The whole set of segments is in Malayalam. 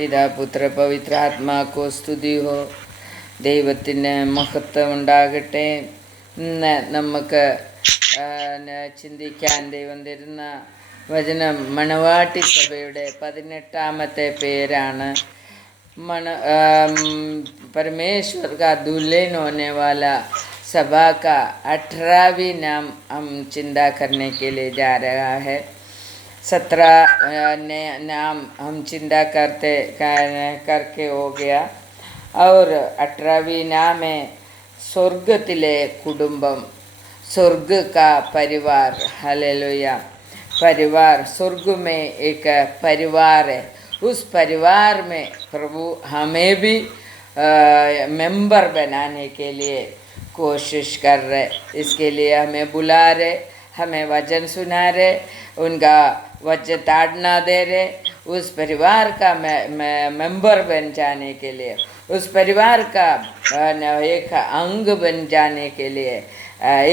പിതാ പുത്ര പവിത്ര ആത്മാക്കോ സ്തുതി ഹോ. ദൈവത്തിന് മഹത്വം ഉണ്ടാകട്ടെ. ഇന്ന് നമുക്ക് ചിന്തിക്കാൻ ദൈവം തരുന്ന വചനം മണവാട്ടി സഭയുടെ 18ാമത്തെ പേരാണ്. परमेश्वर का दुल्हन होने वाला सभा का 18वीं नाम हम चिंता करने के लिए जा रहा है. 17 नाम हम चिंता करके हो गया और 18वीं नाम है स्वर्गतिले कुटुंबम, स्वर्ग का परिवार. हालेलुया. परिवार, स्वर्ग में एक परिवार है. उस परिवार में प्रभु हमें भी मेंबर बनाने के लिए कोशिश कर रहे. इसके लिए हमें बुला रहे, हमें वचन सुना रहे, उनका वचन ताड़ना दे रहे. उस परिवार का मेंबर बन जाने के लिए, उस परिवार का एक अंग बन जाने के लिए,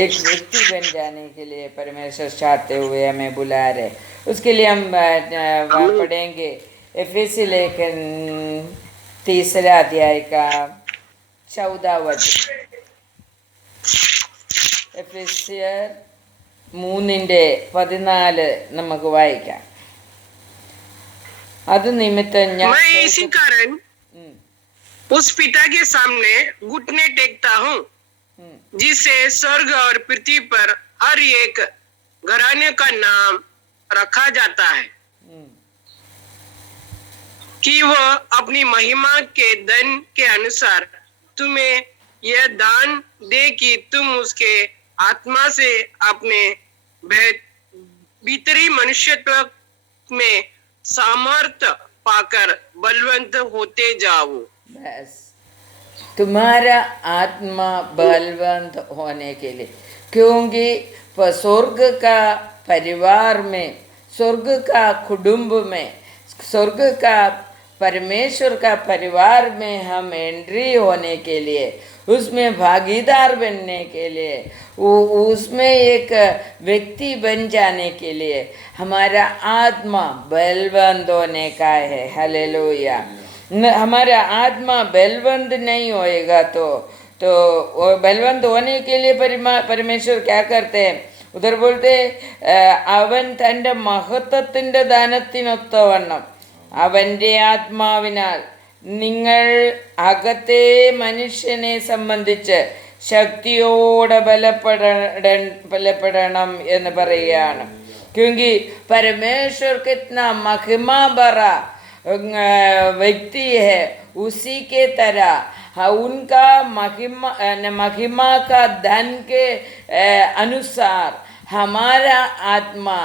एक व्यक्ति बन जाने के लिए परमेश्वर चाहते हुए हमें बुला रहे. उसके लिए हम पढ़ेंगे एफेसी लेखन 3 अध्याय का 14 वचन. എഫെസ്യർ 3:14 നമുക്ക് വായിക്കാം. അത് നിമിത്തം ഞാൻ इसी कारण उस पिता के सामने घुटने टेकता हूँ जिसे स्वर्ग और पृथ्वी पर हर एक घराने का नाम रखा जाता है कि वह अपनी महिमा के धन के अनुसार तुम्हें यह दान दे कि तुम उसके आत्मा से अपने भीतरी मनुष्यत्व में सामर्थ्य पाकर बलवंत होते जाओ. बस तुम्हारा आत्मा बलवंत होने के लिए, क्योंकि स्वर्ग का परिवार में, स्वर्ग का कुटुंब में, स्वर्ग का परमेश्वर का परिवार में हम एंट्री होने के लिए, उसमें भागीदार बनने के लिए, उसमें एक व्यक्ति बन जाने के लिए हमारा आत्मा बलवंत होने का है. हालेलुया. हमारा आत्मा बलवंत नहीं होएगा तो बलवंत होने के लिए परमेश्वर क्या करते हैं? उधर बोलते അവൻ തൻ്റെ മഹത്വത്തിൻ്റെ ദാനത്തിനൊത്തവണ്ണം അവൻ്റെ ആത്മാവിനാൽ നിങ്ങൾ അകത്തെ മനുഷ്യനെ സംബന്ധിച്ച് ശക്തിയോടെ ബലപ്പെടണം എന്ന് പറയുകയാണ്. क्योंकि परमेश्वर कितना महिमा भरा व्यक्ति है, उसी के तरह उनका महिमा का धन के अनुसार हमारा आत्मा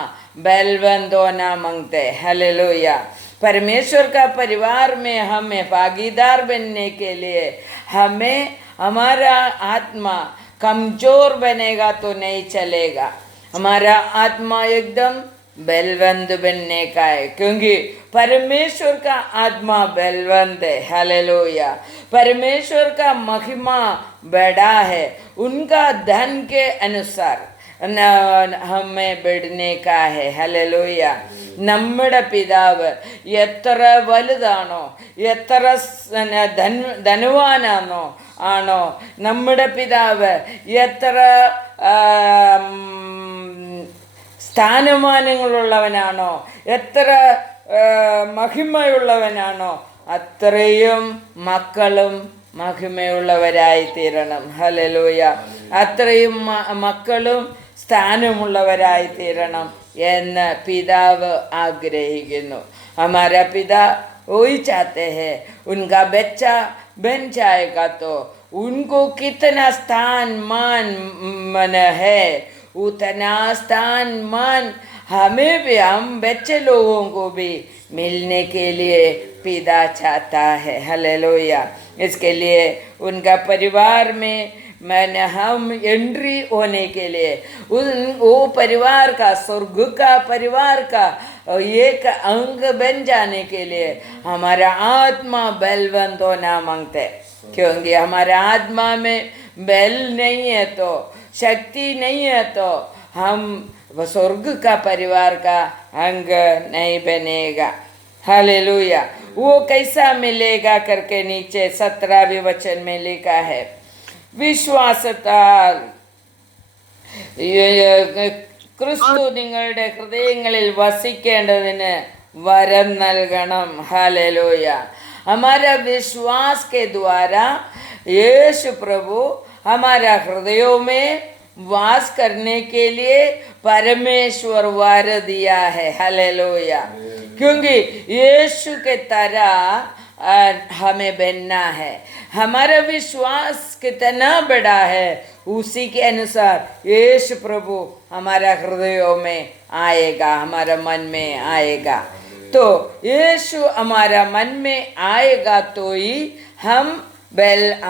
बलवंत होना मांगते. हालेलुया. परमेश्वर का परिवार में हमें भागीदार बनने के लिए हमें हमारा आत्मा कमजोर बनेगा तो नहीं चलेगा. हमारा आत्मा एकदम बलवंत बनने का है, क्योंकि परमेश्वर का आत्मा बलवंत है. हालेलुया. परमेश्वर का महिमा बड़ा है, उनका धन के अनुसार हमें बढ़ने का है. ഹല്ലേലൂയ. നമ്മുടെ പിതാവ് എത്ര വലുതാണോ, എത്ര ധനവാനാണോ ആണോ, നമ്മുടെ പിതാവ് എത്ര സ്ഥാനമാനങ്ങളുള്ളവനാണോ, എത്ര മഹിമയുള്ളവനാണോ, അത്രയും മക്കളും മഹിമയുള്ളവരായി തീരണം. ഹല്ലേലൂയ. അത്രയും മക്കളും സ്ഥാനമുള്ളവരായി തീരണം എന്ന് പിതാവ് ആഗ്രഹിക്കുന്നു. हमारा पिता वही चाहते हैं उनका बच्चा बन जाएगा तो उनको कितना स्थान मान है, उतना स्थान मान हमें भी, हम बच्चे लोगों को भी मिलने के लिए पिता चाहता है. हालेलुया. इसके लिए उनका परिवार में हम एंट्री होने के लिए वो परिवार का, स्वर्ग का परिवार का एक अंग बन जाने के लिए हमारा आत्मा बलवंत होना मांगते. क्योंकि हमारा आत्मा में बल नहीं है तो, शक्ति नहीं है तो हम स्वर्ग का परिवार का अंग नहीं बनेगा. हालेलुया. वो कैसा मिलेगा करके नीचे 17वें वचन में लिखा है, വിശ്വാസത്താൽ ക്രിസ്തു നിങ്ങളുടെ ഹൃദയങ്ങളിൽ വസിക്കേണ്ടതിന് वरम നൽകണം. हालेलुया. हमारा विश्वास के द्वारा यीशु प्रभु हमारा हृदयों में वास करने के लिए परमेश्वर वर दिया है. हालेलुया. क्योंकि यीशु के तरह हमें बनना है. हमारा विश्वास कितना बड़ा है उसी के अनुसार यीशु प्रभु हमारा हृदयों में आएगा, हमारा मन में आएगा. तो यीशु हमारा मन में आएगा तो ही हम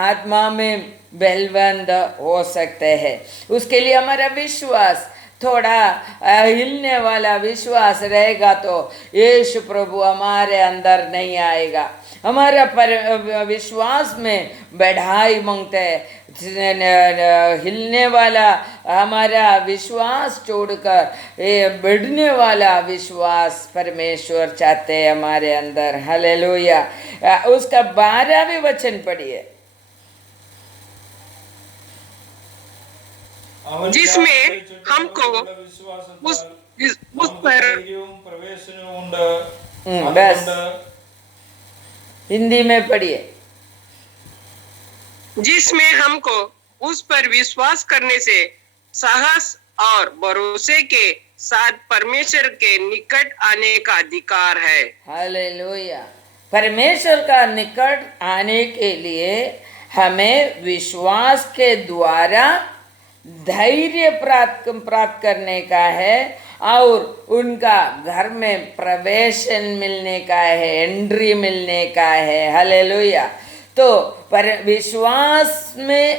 आत्मा में बलवंत हो सकते हैं. उसके लिए हमारा विश्वास थोड़ा हिलने वाला विश्वास रहेगा तो यीशु प्रभु हमारे अंदर नहीं आएगा. हमारा विश्वास में बढ़ाई मांगते हैं. हिलने वाला हमारा विश्वास छोड़कर बढ़ने वाला विश्वास परमेश्वर चाहते हैं हमारे अंदर. हालेलुया. उसका 12वें वचन पढ़िए. जिसमें हमको उस पर बस हिंदी में पढ़िए. जिसमें हमको उस पर विश्वास करने से साहस और भरोसे के साथ परमेश्वर के निकट आने का अधिकार है. हालेलुया. परमेश्वर का निकट आने के लिए हमें विश्वास के द्वारा धैर्य प्राप्त करने का है और उनका घर में प्रवेश मिलने का है, एंट्री मिलने का है. हालेलुया. तो पर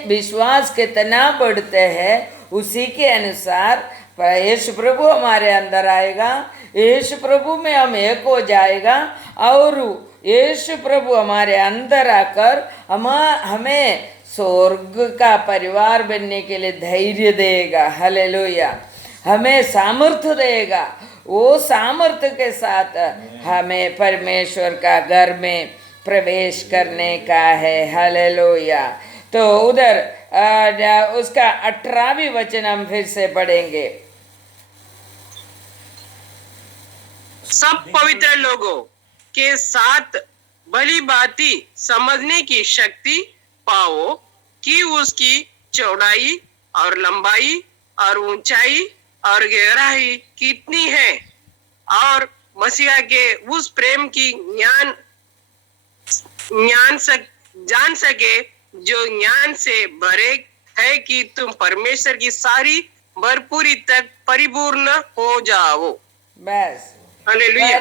विश्वास कितना बढ़ते हैं उसी के अनुसार यीशु प्रभु हमारे अंदर आएगा. यीशु प्रभु में हम एक हो जाएगा और यीशु प्रभु हमारे अंदर आकर हमें स्वर्ग का परिवार बनने के लिए धैर्य देगा. हालेलुया. हमें सामर्थ्य देगा. वो सामर्थ्य के साथ हमें परमेश्वर का घर में प्रवेश करने का है. हालेलुया. तो उधर उसका 18वें वचन हम फिर से पढ़ेंगे. सब पवित्र लोगों के साथ भली भांति समझने की शक्ति पाओ कि उसकी चौड़ाई और लंबाई और ऊंचाई और गहराई कितनी है, और मसीहा के उस प्रेम की जान सके जो ज्ञान से भरे है कि तुम परमेश्वर की सारी भरपूरी तक परिपूर्ण हो जाओ. बस. हालेलुया.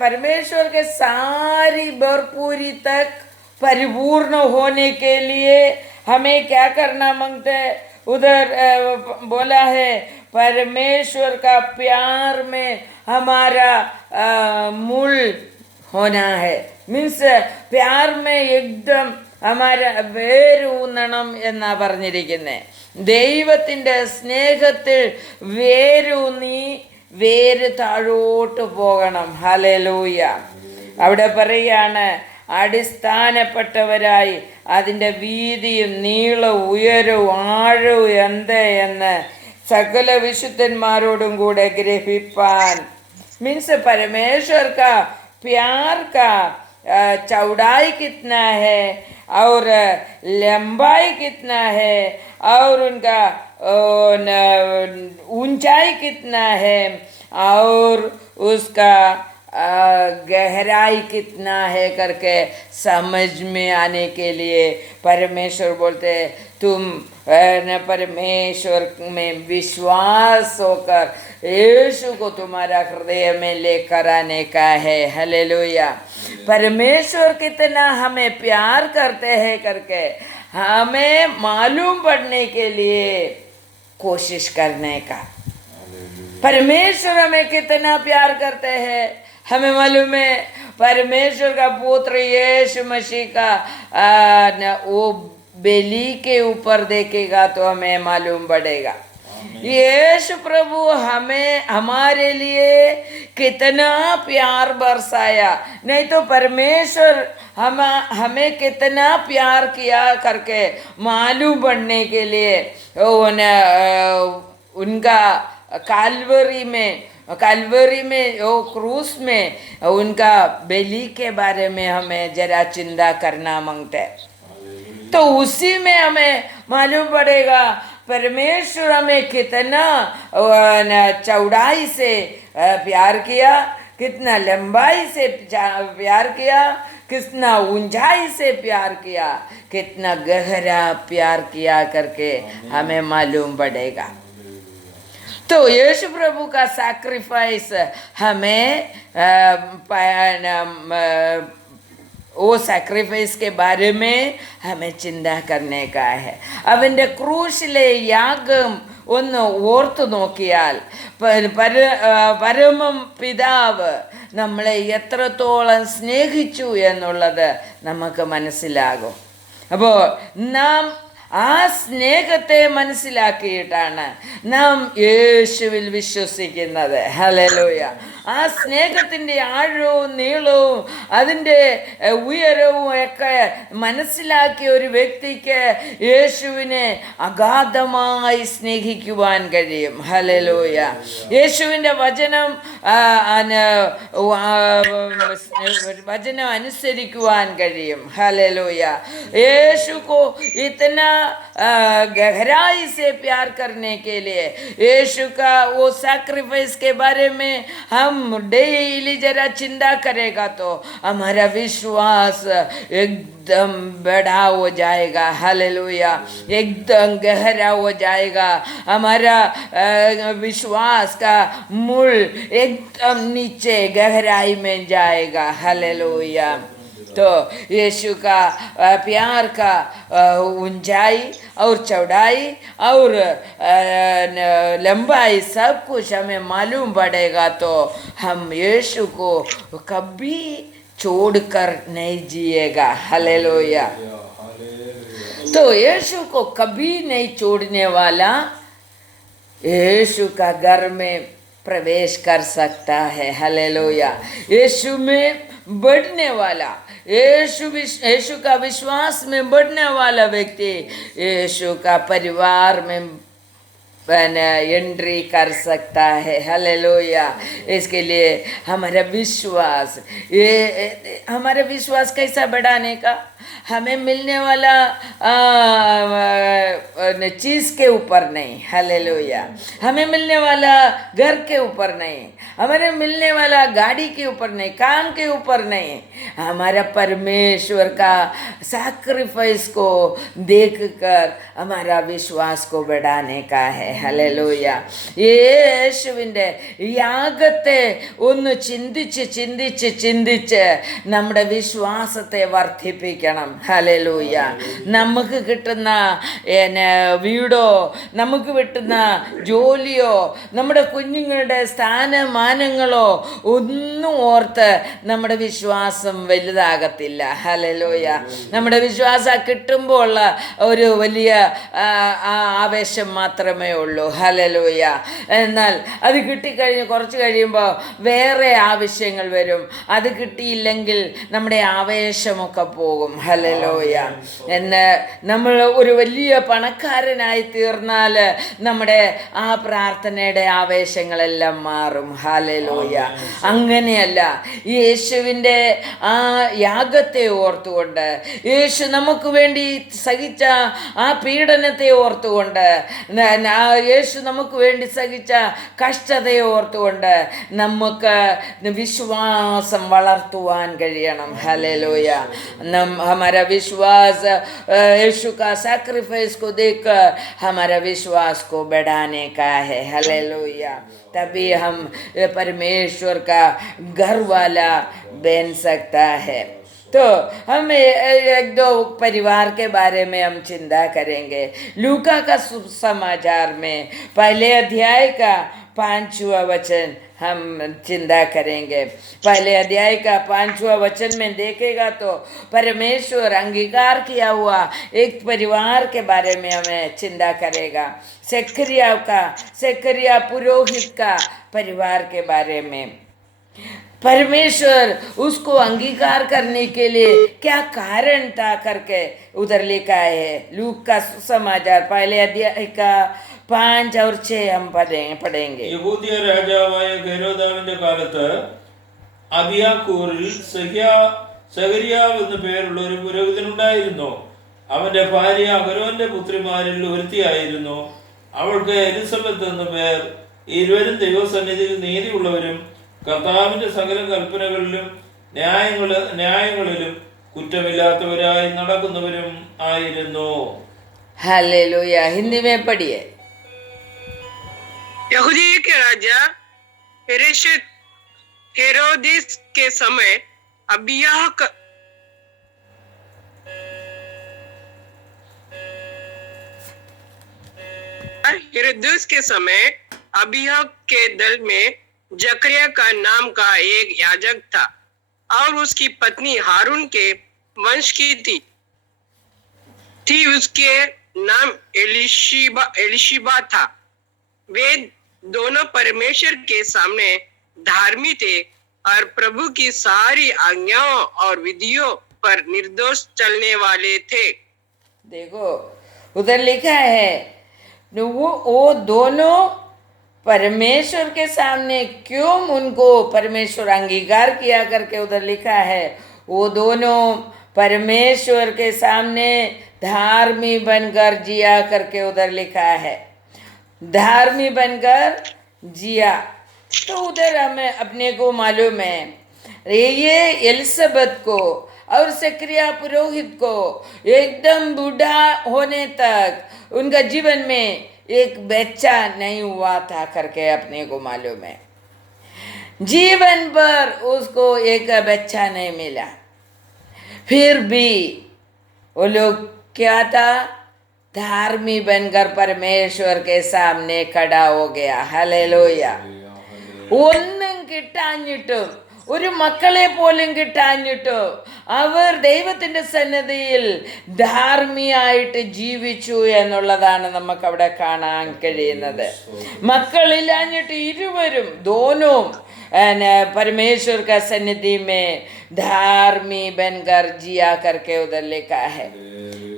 परमेश्वर के सारी भरपूरी तक परिपूर्ण होने के लिए हमें क्या करना मांगते हैं? उधर बोला है परमेश्वर का प्यार में हमारा मूल होना है. मीन्स प्यार में एकदम हमारा വേരൂന്നണം എന്നാ പറഞ്ഞിരിക്കുന്നത്. ദൈവത്തിൻ്റെ സ്നേഹത്തിൽ വേരൂന്നി വേര് താഴോട്ട് പോകണം. ഹല്ലേലൂയ. അവിടെ പറയാണ് അടിസ്ഥാനപ്പെട്ടവരായി അതിൻ്റെ വീതിയും നീളവും ഉയരവും ആഴവും എന്ത് എന്ന് സകല വിശുദ്ധന്മാരോടും കൂടെ ഗ്രഹിപ്പാൻ. मीन्स परमेश्वर का प्यार का चौड़ाई कितना है और लंबाई कितना है और उनका ऊंचाई कितना है और उसका गहराई कितना है करके समझ में आने के लिए परमेश्वर बोलते हैं तुम परमेश्वर में विश्वास होकर यीशु को तुम्हारा हृदय में लेकर आने का है. हालेलुया. परमेश्वर कितना हमें प्यार करते हैं करके हमें मालूम पड़ने के लिए कोशिश करने का. परमेश्वर हमें कितना प्यार करते हैं हमें मालूम है. परमेश्वर का पुत्र यीशु मसीह का वो बेली के ऊपर देखेगा तो हमें मालूम पड़ेगा. यीशु प्रभु हमें हमारे लिए कितना प्यार बरसाया, नहीं तो परमेश्वर हमें कितना प्यार किया करके मालूम पड़ने के लिए उनका काल्वरी में वो क्रूस में उनका बलि के बारे में हमें जरा चिंता करना मांगते हैं। तो उसी में हमें मालूम पड़ेगा परमेश्वर हमें कितना चौड़ाई से प्यार किया, कितना लंबाई से प्यार किया, कितना ऊंचाई से प्यार किया, कितना गहरा प्यार किया करके हमें मालूम पड़ेगा। तो यीशु प्रभु का सैक्रिफाइस हमें वो സക്രിഫൈസ് के बारे में हमें चिंता करने का है. അവൻ്റെ ക്രൂശിലെ യാഗം ഒന്ന് ഓർത്തു നോക്കിയാൽ പരമം പിതാവ് നമ്മളെ എത്രത്തോളം സ്നേഹിച്ചു എന്നുള്ളത് നമുക്ക് മനസ്സിലാകും. അപ്പോൾ നാം ആ സ്നേഹത്തെ മനസ്സിലാക്കിയിട്ടാണ് നാം യേശുവിൽ വിശ്വസിക്കുന്നത്. ഹല്ലേലൂയ. ആ സ്നേഹത്തിൻ്റെ ആഴവും നീളവും അതിൻ്റെ ഉയരവും ഒക്കെ മനസ്സിലാക്കിയ ഒരു വ്യക്തിക്ക് യേശുവിനെ അഗാധമായി സ്നേഹിക്കുവാൻ കഴിയും. ഹല്ലേലൂയ. യേശുവിൻ്റെ വചനം അനുസരിക്കുവാൻ കഴിയും. ഹല്ലേലൂയ. യേശു को इतना गहराई से प्यार करने के लिए यीशु का वो सैक्रिफाइस के बारे में हम डेली जरा चिंता करेगा तो हमारा विश्वास एकदम बड़ा हो जाएगा. हालेलुया. एकदम गहरा हो जाएगा. हमारा विश्वास का मूल एकदम नीचे गहराई में जाएगा. हालेलुया. तो यीशु का प्यार का ऊंचाई और चौड़ाई और लंबाई सब कुछ हमें मालूम पड़ेगा तो हम यीशु को कभी छोड़कर नहीं जिएगा. हालेलुया. तो यीशु को कभी नहीं छोड़ने वाला यीशु का घर में प्रवेश कर सकता है. हालेलुया. यीशु में बढ़ने वाला, यीशु का विश्वास में बढ़ने वाला व्यक्ति यीशु का परिवार में एंट्री कर सकता है. हालेलुया. इसके लिए हमारा विश्वास, ये हमारा विश्वास कैसा बढ़ाने का, हमें मिलने वाला चीज़ के ऊपर नहीं. हालेलुया. हमें मिलने वाला घर के ऊपर नहीं, हमारे मिलने वाला गाड़ी के ऊपर नहीं, काम के ऊपर नहीं, हमारा परमेश्वर का सैक्रिफाइस को देखकर हमारा विश्वास को बढ़ाने का है. ഹല്ലേലൂയ. യേശുവിൻ്റെ യാഗത്തെ ഒന്ന് ചിന്തിച്ച് നമ്മുടെ വിശ്വാസത്തെ വർദ്ധിപ്പിക്കണം. ഹല്ലേലൂയ. നമുക്ക് കിട്ടുന്ന വീടോ നമുക്ക് കിട്ടുന്ന ജോലിയോ നമ്മുടെ കുഞ്ഞുങ്ങളുടെ സ്ഥാനമാനങ്ങളോ ഒന്നും ഓർത്ത് നമ്മുടെ വിശ്വാസം വലുതാകത്തില്ല. ഹല്ലേലൂയ. നമ്മുടെ വിശ്വാസം കിട്ടുമ്പോൾ ഉള്ള ഒരു വലിയ ആവേശം മാത്രമേ ഉള്ളൂ. ഹല്ലേലൂയ. എന്നാൽ അത് കിട്ടിക്കഴിഞ്ഞ് കുറച്ച് കഴിയുമ്പോൾ വേറെ ആവശ്യങ്ങൾ വരും. അത് കിട്ടിയില്ലെങ്കിൽ നമ്മുടെ ആവേശമൊക്കെ പോകും. ഹല്ലേലൂയ. നമ്മൾ ഒരു വലിയ പണക്കാരനായി തീർന്നാൽ നമ്മുടെ ആ പ്രാർത്ഥനയുടെ ആവേശങ്ങളെല്ലാം മാറും. ഹല്ലേലൂയ. അങ്ങനെയല്ല. യേശുവിൻ്റെ ആ യാഗത്തെ ഓർത്തുകൊണ്ട്, യേശു നമുക്ക് വേണ്ടി സഹിച്ച ആ പീഡനത്തെ ഓർത്തുകൊണ്ട്, യേശു നമുക്ക് വേണ്ടി സഹിച്ച കഷ്ടതയെ ഓർത്തുകൊണ്ട് നമുക്ക് വിശ്വാസം വളർത്തുവാൻ കഴിയണം. ഹല്ലേലൂയ. हमारा विश्वास यीशु का सैक्रिफाइस को देखकर हमारा विश्वास को बढ़ाने का है. हालेलुया. तभी हम परमेश्वर का घर वाला बन सकता है. तो हम एक दो परिवार के बारे में हम चिंता करेंगे। लूका का समाचार में पहले अध्याय का 5वां वचन हम चिंता करेंगे। पहले अध्याय का 5वां वचन में देखेगा तो परमेश्वर अंगीकार किया हुआ एक परिवार के बारे में हमें चिंता करेगा। सेकरिया पुरोहित का परिवार के बारे में परमेश्वर उसको अंगीकार करने के लिए क्या कारण था करके उधर लिखा है। लूक का समाचार पहले अध्याय का 5 और 6 हम पढ़ेंगे। യഹൂദിയ രാജാവായ ഹെരോദാവിന്റെ കാലത്ത് അബിയാക്കൂറിൽ സഹരിയാവ് എന്നു പേരുള്ള ഒരു പുരോഹിതനുണ്ടായിരുന്നു. അവന്റെ ഭാര്യ അഹരോന്റെ പുത്രിമാരിൽ ഒരുത്തിയായിരുന്നു. അവൾക്ക് എലിസബത്ത് എന്നു പേർ. ഇരുവരും ദൈവസന്നിധിയിൽ നീതിയുള്ളവരും കർത്താവിന്റെ സകല കൽപ്പനകളിലും ന്യായങ്ങളിലും കുറ്റമില്ലാത്തവരായി നടക്കുന്നവരും ആയിരുന്നു. हालेलुया। हिंदी में पढ़िए। यहूदी के राजा हेरोदिस के समय हेरोदिस के समय अबिय्याह के दल में जकरिया का नाम का एक याजक था और उसकी पत्नी हारून के वंश की थी। उसके नाम एलिशिबा था। वे दोनों परमेश्वर के सामने धार्मिक थे और प्रभु की सारी आज्ञाओं और विधियों पर निर्दोष चलने वाले थे। देखो उधर लिखा है वो दोनों परमेश्वर के सामने क्यों उनको परमेश्वर अंगीकार किया करके उधर लिखा है। वो दोनों परमेश्वर के सामने धार्मिक बनकर जिया करके उधर लिखा है। धार्मिक बनकर जिया तो उधर हमें अपने को मालूम है ये एलिसबेथ को और सेकरिया पुरोहित को एकदम बूढ़ा होने तक उनका जीवन में एक बच्चा नहीं हुआ था करके अपने को मालूम है। जीवन भर उसको एक बच्चा नहीं मिला। फिर भी वो लोग क्या था, धार्मिक बनकर परमेश्वर के सामने खड़ा हो गया। हालेलूया। ഒന്നും കിട്ടാഞ്ഞിട്ടും ഒരു മക്കളെ പോലും കിട്ടാഞ്ഞിട്ടും അവർ ദൈവത്തിൻ്റെ സന്നിധിയിൽ ധാർമ്മികമായിട്ട് ജീവിച്ചു എന്നുള്ളതാണ് നമുക്കവിടെ കാണാൻ കഴിയുന്നത്. മക്കളില്ലാഞ്ഞിട്ട് ഇരുവരും दोनों परमेश्वर का सन्निधि में धार्मिक बनकर जिया करके उधर लिखा है।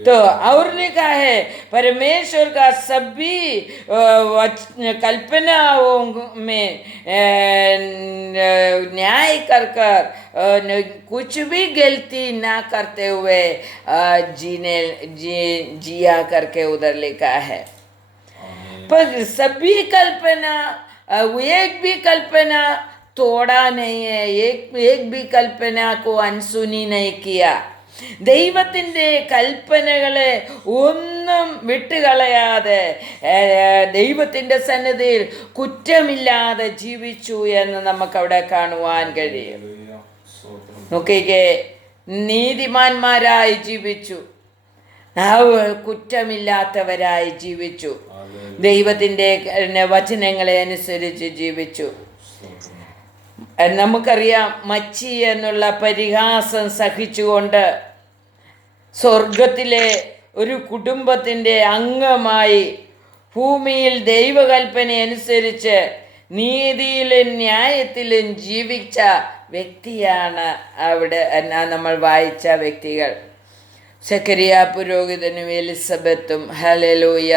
तो और लिखा है परमेश्वर का सभी कल्पनाओं में न्याय कर कुछ भी गलती ना करते हुए जिया करके उधर लिखा है। पर सभी कल्पना एक भी कल्पना तोड़ा नहीं है, एक भी कल्पना को अनसुनी नहीं किया। ദൈവത്തിൻ്റെ കൽപ്പനകളെ ഒന്നും വിട്ടുകളയാതെ ദൈവത്തിൻ്റെ സന്നിധിയിൽ കുറ്റമില്ലാതെ ജീവിച്ചു എന്ന് നമുക്കവിടെ കാണുവാൻ കഴിയും. നോക്കിക്കേ, നീതിമാന്മാരായി ജീവിച്ചു, കുറ്റമില്ലാത്തവരായി ജീവിച്ചു, ദൈവത്തിൻ്റെ വചനങ്ങളെ അനുസരിച്ച് ജീവിച്ചു. നമുക്കറിയാം മച്ചി എന്നുള്ള പരിഹാസം സഹിച്ചുകൊണ്ട് സ്വർഗത്തിലെ ഒരു കുടുംബത്തിൻ്റെ അംഗമായി ഭൂമിയിൽ ദൈവകൽപ്പന അനുസരിച്ച് നീതിയിലും ന്യായത്തിലും ജീവിച്ച വ്യക്തിയാണ് അവിടെ നമ്മൾ വായിച്ച വ്യക്തികൾ. സെക്കറിയ പുരോഹിതനും എലിസബത്തും. ഹല്ലേലൂയ.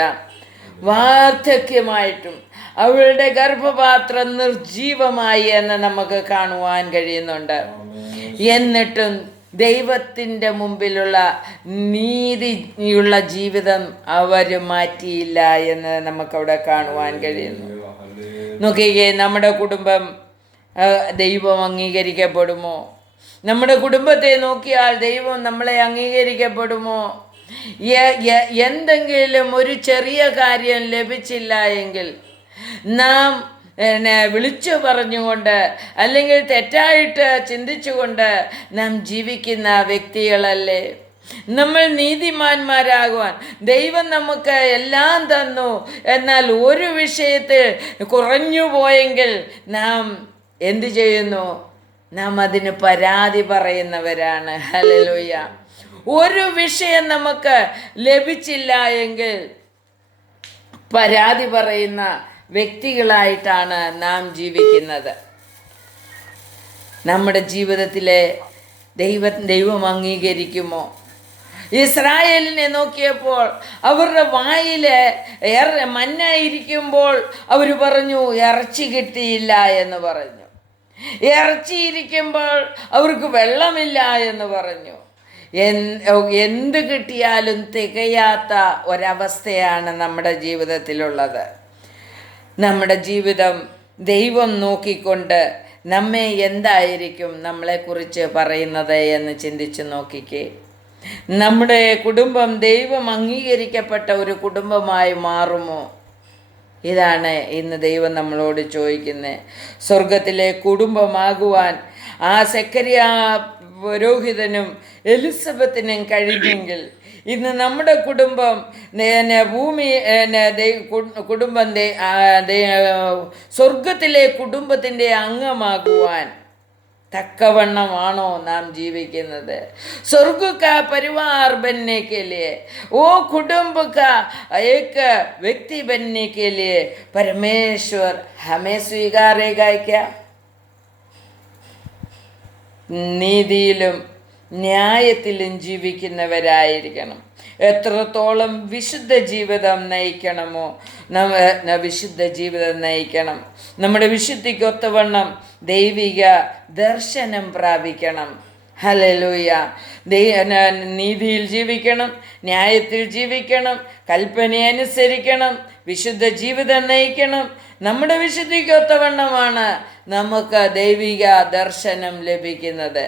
വാർദ്ധക്യമായിട്ടും അവളുടെ ഗർഭപാത്രം നിർജീവമായി എന്ന് നമുക്ക് കാണുവാൻ കഴിയുന്നുണ്ട്. എന്നിട്ടും ദൈവത്തിൻ്റെ മുമ്പിലുള്ള നീതിയുള്ള ജീവിതം അവർ മാറ്റിയില്ല എന്ന് നമുക്കവിടെ കാണുവാൻ കഴിയുന്നു. നോക്കിക്കേ, നമ്മുടെ കുടുംബം ദൈവം അംഗീകരിക്കപ്പെടുമോ? നമ്മുടെ കുടുംബത്തെ നോക്കിയാൽ ദൈവം നമ്മളെ അംഗീകരിക്കപ്പെടുമോ? എന്തെങ്കിലും ഒരു ചെറിയ കാര്യം ലഭിച്ചില്ല എങ്കിൽ നാം വിളിച്ചു പറഞ്ഞുകൊണ്ട് അല്ലെങ്കിൽ തെറ്റായിട്ട് ചിന്തിച്ചുകൊണ്ട് നാം ജീവിക്കുന്ന വ്യക്തികളല്ലേ? നമ്മൾ നീതിമാന്മാരാകുവാൻ ദൈവം നമുക്ക് എല്ലാം തന്നു, എന്നാൽ ഒരു വിഷയത്തിൽ കുറഞ്ഞു പോയെങ്കിൽ നാം എന്തു ചെയ്യുന്നു? നാം അതിന് പരാതി പറയുന്നവരാണ്. ഹല്ലേലൂയ. ഒരു വിഷയം നമുക്ക് ലഭിച്ചില്ല എങ്കിൽ പരാതി പറയുന്ന വ്യക്തികളായിട്ടാണ് നാം ജീവിക്കുന്നത്. നമ്മുടെ ജീവിതത്തിലെ ദൈവം അംഗീകരിക്കുമോ? ഇസ്രായേലിനെ നോക്കിയപ്പോൾ അവരുടെ വായിൽ മന്ന ഇരിക്കുമ്പോൾ അവർ പറഞ്ഞു ഇറച്ചി കിട്ടിയില്ല എന്ന് പറഞ്ഞു. ഇറച്ചി ഇരിക്കുമ്പോൾ അവർക്ക് വെള്ളമില്ല എന്ന് പറഞ്ഞു. എന്ത് കിട്ടിയാലും തികയാത്ത ഒരവസ്ഥയാണ് നമ്മുടെ ജീവിതത്തിലുള്ളത്. നമ്മുടെ ജീവിതം ദൈവം നോക്കിക്കൊണ്ട് നമ്മെ എന്തായിരിക്കും നമ്മളെക്കുറിച്ച് പറയുന്നത് എന്ന് ചിന്തിച്ച് നോക്കിക്കേ. നമ്മുടെ കുടുംബം ദൈവം അംഗീകരിക്കപ്പെട്ട ഒരു കുടുംബമായി മാറുമോ? ഇതാണ് ഇന്ന് ദൈവം നമ്മളോട് ചോദിക്കുന്നത്. സ്വർഗത്തിലെ കുടുംബമാകുവാൻ ആ സെക്കറിയ പുരോഹിതനും എലിസബത്തിനും കഴിഞ്ഞെങ്കിൽ ഇന്ന് നമ്മുടെ കുടുംബം കുടുംബം സ്വർഗത്തിലെ കുടുംബത്തിൻ്റെ അംഗമാകുവാൻ तकवण्णमाणो नाम जीविക്കുന്നത് स्वर्ग का परिवार बनने के लिए वो कुटुंब का एक व्यक्ति बनने के लिए परमेश्वर हमें स्वीकारेगा क्या? നീതിയിലും ന്യായത്തിലും ജീവിക്കുന്നവരായിരിക്കണം. എത്രത്തോളം വിശുദ്ധ ജീവിതം നയിക്കണമോ വിശുദ്ധ ജീവിതം നയിക്കണം. നമ്മുടെ വിശുദ്ധിക്കൊത്തവണ്ണം ദൈവിക ദർശനം പ്രാപിക്കണം. ഹല്ലേലൂയ. നീതിയിൽ ജീവിക്കണം, ന്യായത്തിൽ ജീവിക്കണം, കൽപ്പനയനുസരിക്കണം, വിശുദ്ധ ജീവിതം നയിക്കണം. നമ്മുടെ വിശുദ്ധിക്കൊത്തവണ്ണമാണ് നമുക്ക് ദൈവിക ദർശനം ലഭിക്കുന്നത്.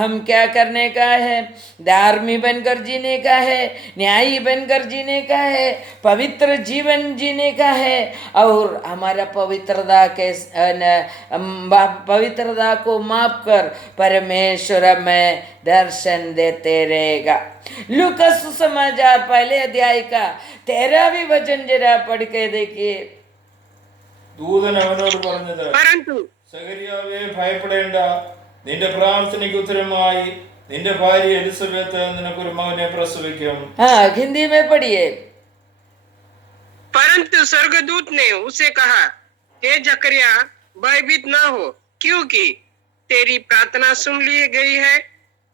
हम क्या करने का है? धार्मी बनकर जीने का है, न्यायी बनकर जीने का है, पवित्र जीवन जीने का है और हमारा पवित्रता को माफ कर परमेश्वर में दर्शन देते रहेगा. लूका सुसमाचार पहले अध्याय का 13वीं वचन जरा पढ़ के देखिए. ദൂതൻ അവനോട് പറഞ്ഞത്, परंतु സഖരിയാവേ ഭയപ്പെടേണ്ട, നിന്റെ പ്രാർത്ഥനയ്ക്ക് ഉത്തരമായി നിന്റെ ഭാര്യ എലിസബത്ത് നിനക്കൊരു മകനെ പ്രസവിക്കും. हाँ, हिंदी में पढ़िए. परंतु स्वर्गदूत ने उसे कहा, हे जकरिया भयभीत न हो, क्योंकि तेरी प्रार्थना सुन ली गई है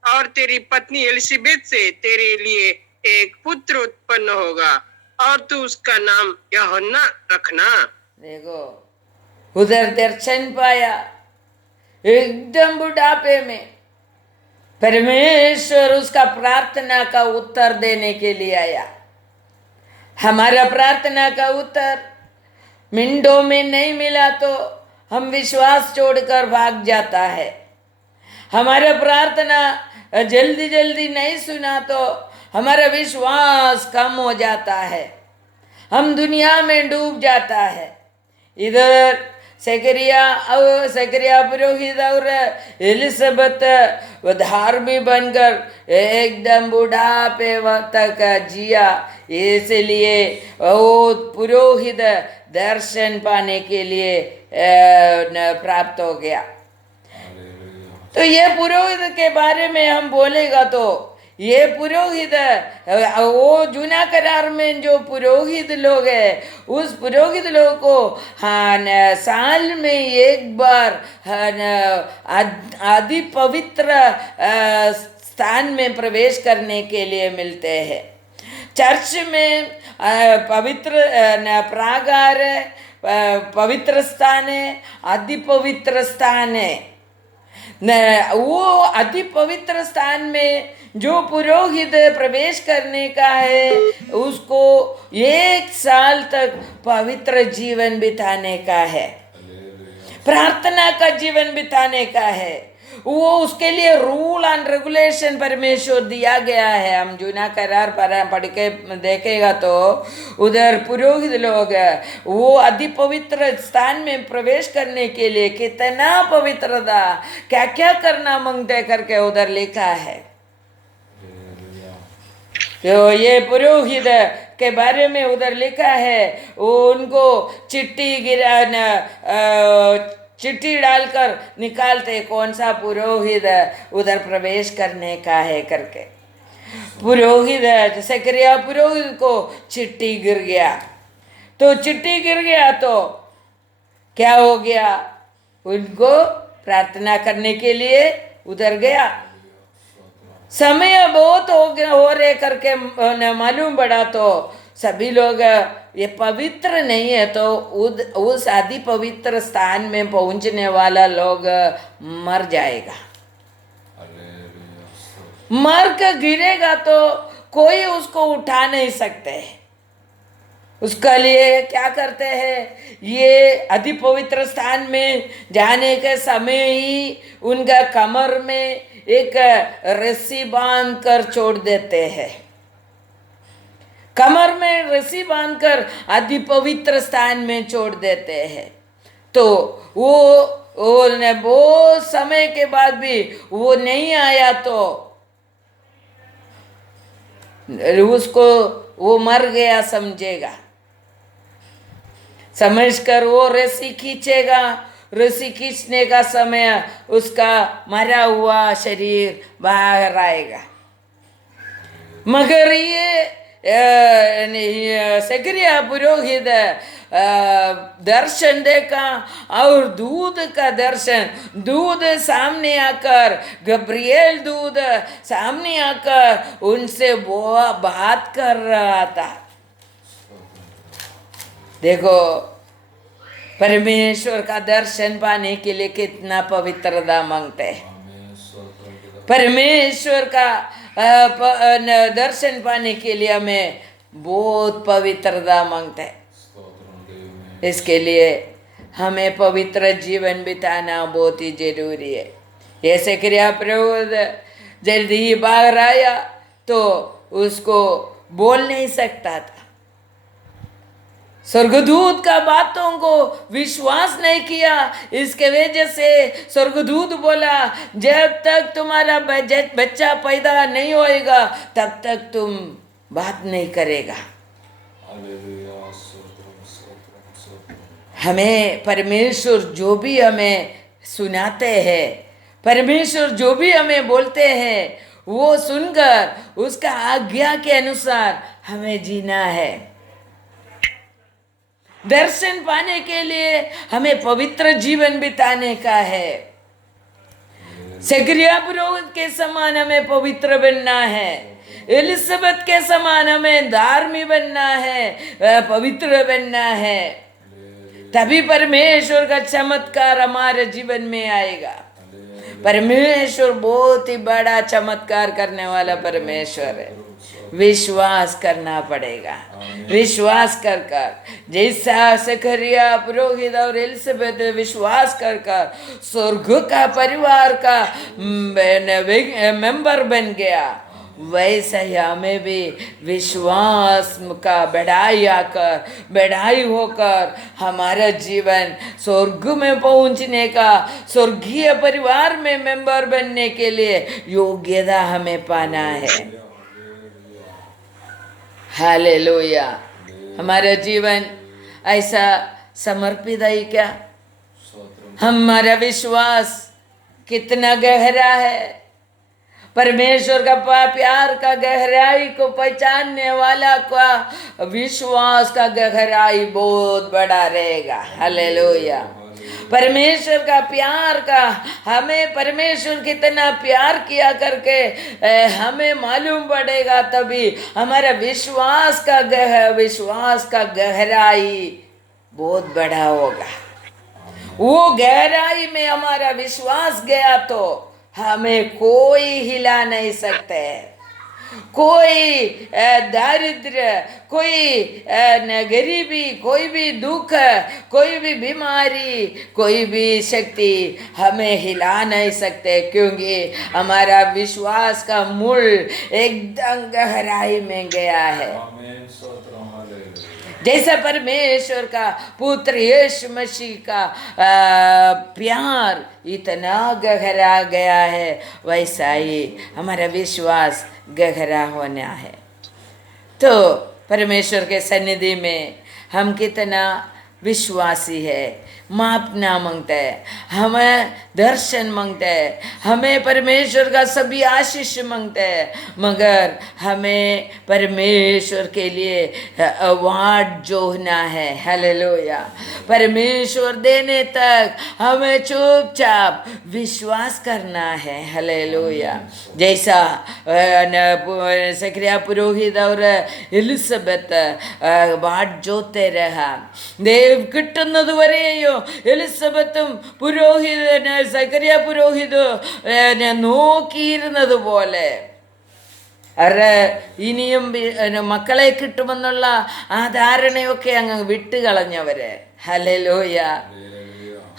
और तेरी पत्नी एलिसबेथ से तेरे लिए एक पुत्र उत्पन्न होगा और तू उसका नाम यूहन्ना रखना. देखो उधर दर्शन पाया, एकदम बुढ़ापे में परमेश्वर उसका प्रार्थना का उत्तर देने के लिए आया. हमारा प्रार्थना का उत्तर मिनटों में नहीं मिला तो हम विश्वास छोड़कर भाग जाता है. हमारा प्रार्थना जल्दी जल्दी नहीं सुना तो हमारा विश्वास कम हो जाता है, हम दुनिया में डूब जाता है. इधर सकरिया पुरोहित और एलिसबेथ धार्मी बनकर एकदम बुढ़ापे तक जिया. इसलिए वो पुरोहित दर्शन पाने के लिए प्राप्त हो गया. तो ये पुरोहित के बारे में हम बोलेगा तो ये पुरोहित वो जूना करार में जो पुरोहित लोग है, उस पुरोहित लोग को साल में एक बार आदि पवित्र स्थान में प्रवेश करने के लिए मिलते हैं. चर्च में पवित्र प्रागार पवित्र स्थान है, अति पवित्र स्थान है. वो अति पवित्र स्थान में जो पुरोहित प्रवेश करने का है उसको 1 साल तक पवित्र जीवन बिताने का है, प्रार्थना का जीवन बिताने का है. वो उसके लिए रूल एंड रेगुलेशन परमेश्वर दिया गया है। हम जूना करार पढ़ के देखेगा तो उधर पुरोहित लोग वो अति पवित्र स्थान में प्रवेश करने के लिए कितना पवित्रता क्या क्या करना मांगते करके उधर लिखा है। तो ये पुरोहित के बारे में उधर लिखा है, वो उनको चिट्ठी डालकर निकालते कौन सा पुरोहित उधर प्रवेश करने का है करके। पुरोहित जकरिया पुरोहित को चिट्ठी गिर गया, तो चिट्ठी गिर गया तो क्या हो गया, उनको प्रार्थना करने के लिए उधर गया। समय बहुत हो रहे करके मालूम पड़ा तो सभी लोग ये पवित्र नहीं है, तो उस आदि पवित्र स्थान में पहुंचने वाला लोग मर जाएगा। मर कर गिरेगा तो कोई उसको उठा नहीं सकते। उसके लिए क्या करते हैं, ये अति पवित्र स्थान में जाने के समय ही उनका कमर में एक रस्सी बांध कर छोड़ देते हैं। कमर में रस्सी बांधकर अति पवित्र स्थान में छोड़ देते हैं। तो वो बहुत समय के बाद भी वो नहीं आया तो उसको वो मर गया समझेगा, समझकर वो रस्सी खींचेगा। रस्सी खींचने का समय उसका मरा हुआ शरीर बाहर आएगा। मगर ये जकरिया पुरोहित दर्शन देखा, और दूध का दर्शन, दूध सामने आकर, गब्रिएल दूध सामने आकर उनसे बात कर रहा था। देखो परमेश्वर का दर्शन पाने के लिए कितना पवित्रता मांगते हैं। परमेश्वर का दर्शन पाने के लिए हमें बहुत पवित्रता मांगते हैं। इसके लिए हमें पवित्र जीवन बिताना बहुत ही जरूरी है। ऐसे क्रिया प्रबोध जल्दी ही बाहर आया तो उसको बोल नहीं सकता था। स्वर्गदूत का बातों को विश्वास नहीं किया, इसके वजह से स्वर्गदूत बोला जब तक तुम्हारा बच्चा पैदा नहीं होएगा तब तक तुम बात नहीं करेगा। हमें परमेश्वर जो भी हमें सुनाते हैं, परमेश्वर जो भी हमें बोलते हैं, वो सुनकर उसका आज्ञा के अनुसार हमें जीना है। दर्शन पाने के लिए हमें पवित्र जीवन बिताने का है। जकरिया पुरोहित के समान हमें पवित्र बनना है। एलिसबेत के समान हमें धार्मिक बनना है, पवित्र बनना है। तभी परमेश्वर का चमत्कार हमारे जीवन में आएगा। परमेश्वर बहुत ही बड़ा चमत्कार करने वाला परमेश्वर है। विश्वास करना पड़ेगा। विश्वास कर जैसा जकरिया पुरोहित और एलिसबेत विश्वास कर स्वर्ग का परिवार का मेंबर बन गया, वैसे ही हमें भी विश्वास का बढ़ाई होकर हमारा जीवन स्वर्ग में पहुंचने का, स्वर्गीय परिवार में मेंबर बनने के लिए योग्यता हमें पाना है। हालेलुया। हमारा जीवन ऐसा समर्पित है क्या? हमारा विश्वास कितना गहरा है? परमेश्वर का प्यार का गहराई को पहचानने वाला का विश्वास का गहराई बहुत बड़ा रहेगा। हालेलुया। परमेश्वर का प्यार का, हमें परमेश्वर कितना प्यार किया करके हमें मालूम पड़ेगा, तभी हमारा विश्वास का गहराई बहुत बड़ा होगा। वो गहराई में हमारा विश्वास गया तो हमें कोई हिला नहीं सकते। कोई दारिद्र्य, कोई गरीबी, कोई भी दुख, कोई भी बीमारी, कोई भी शक्ति हमें हिला नहीं सकते, क्योंकि हमारा विश्वास का मूल एकदम गहराई में गया है। आमीन, स्तोत्रम, हालेलुया। जैसा परमेश्वर का पुत्र यीशु मसीह का प्यार इतना गहरा गया है, वैसा ही हमारा विश्वास गहरा होना है। तो परमेश्वर के सन्निधि में हम कितना विश्वासी है, मापना मांगते हैं, हमें दर्शन मांगते हैं, हमें परमेश्वर का सभी आशीष मांगते हैं, मगर हमें परमेश्वर के लिए अवार्ड जोहना है। हालेलुया। परमेश्वर देने तक हमें चुपचाप विश्वास करना है। हालेलुया। जैसा सकरिया पुरोहित और एलिसबेत वाट जोते रहा, देव किട്ടുന്നത് വരെയോ എലിസബത്തും പുരോഹിതന് സക്കറിയ പുരോഹിത നോക്കിയിരുന്നത് പോലെ അവരുടെ ഇനിയും മക്കളെ കിട്ടുമെന്നുള്ള ആ ധാരണയൊക്കെ അങ്ങ് വിട്ടുകളഞ്ഞവര്. ഹല്ലേലൂയ.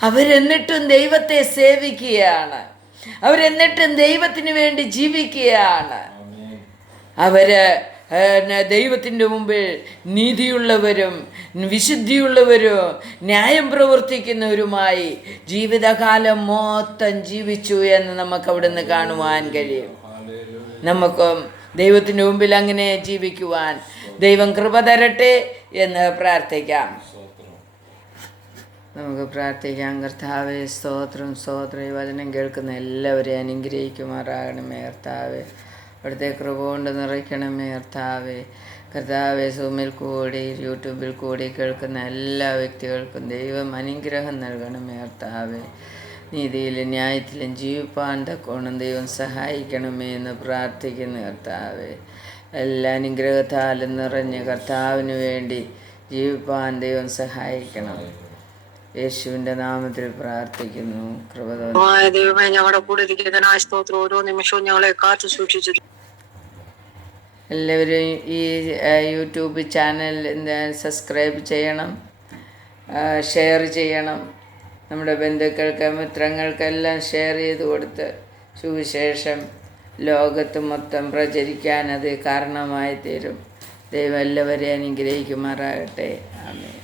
അവരെന്നിട്ടും ദൈവത്തെ സേവിക്കുകയാണ്, അവരെന്നിട്ടും ദൈവത്തിന് വേണ്ടി ജീവിക്കുകയാണ്. അവര് ദൈവത്തിൻ്റെ മുമ്പിൽ നീതിയുള്ളവരും വിശുദ്ധിയുള്ളവരും ന്യായം പ്രവർത്തിക്കുന്നവരുമായി ജീവിതകാലം മൊത്തം ജീവിച്ചു എന്ന് നമുക്ക് അവിടുന്ന് കാണുവാൻ കഴിയും. നമുക്കും ദൈവത്തിൻ്റെ മുമ്പിൽ അങ്ങനെ ജീവിക്കുവാൻ ദൈവം കൃപ തരട്ടെ എന്ന് പ്രാർത്ഥിക്കാം. നമുക്ക് പ്രാർത്ഥിക്കാം. കർത്താവേ, സ്തോത്രം സ്തോത്രം. ഈ വചനം കേൾക്കുന്ന എല്ലാവരെയും അനുഗ്രഹിക്കുമാറാകണമേ കർത്താവേ. അവിടുത്തെ കൃപ കൊണ്ട് നിറയ്ക്കണമേ കർത്താവേ. കർത്താവെ, സൂമിൽ കൂടി യൂട്യൂബിൽ കൂടി കേൾക്കുന്ന എല്ലാ വ്യക്തികൾക്കും ദൈവം അനുഗ്രഹം നൽകണമേ കർത്താവേ. നീതിയിലും ന്യായത്തിലും ജീവിപ്പാൻ തക്കോണം ദൈവം സഹായിക്കണമേ എന്ന് പ്രാർത്ഥിക്കുന്നു കർത്താവേ. എല്ലാ അനുഗ്രഹത്താലും നിറഞ്ഞ് കർത്താവിന് വേണ്ടി ജീവിപ്പാൻ ദൈവം സഹായിക്കണം. യേശുവിൻ്റെ നാമത്തിൽ പ്രാർത്ഥിക്കുന്നു. കൃപ ദൈവമേ, ഞങ്ങളുടെ കൂടെ ഇരിക്കുന്ന സ്തോത്രം. ഓരോ നിമിഷവും ഞങ്ങളെ കാത്തു സൂക്ഷിച്ചു. എല്ലാവരും ഈ യൂട്യൂബ് ചാനൽ സബ്സ്ക്രൈബ് ചെയ്യണം, ഷെയർ ചെയ്യണം. നമ്മുടെ ബന്ധുക്കൾക്ക് മിത്രങ്ങൾക്കെല്ലാം ഷെയർ ചെയ്ത് കൊടുത്ത് സുവിശേഷം ലോകത്ത് മൊത്തം പ്രചരിക്കാൻ അത് കാരണമായി തീരും. ദൈവം എല്ലാവരെയും അനുഗ്രഹിക്കുമാറാകട്ടെ. ആമേൻ.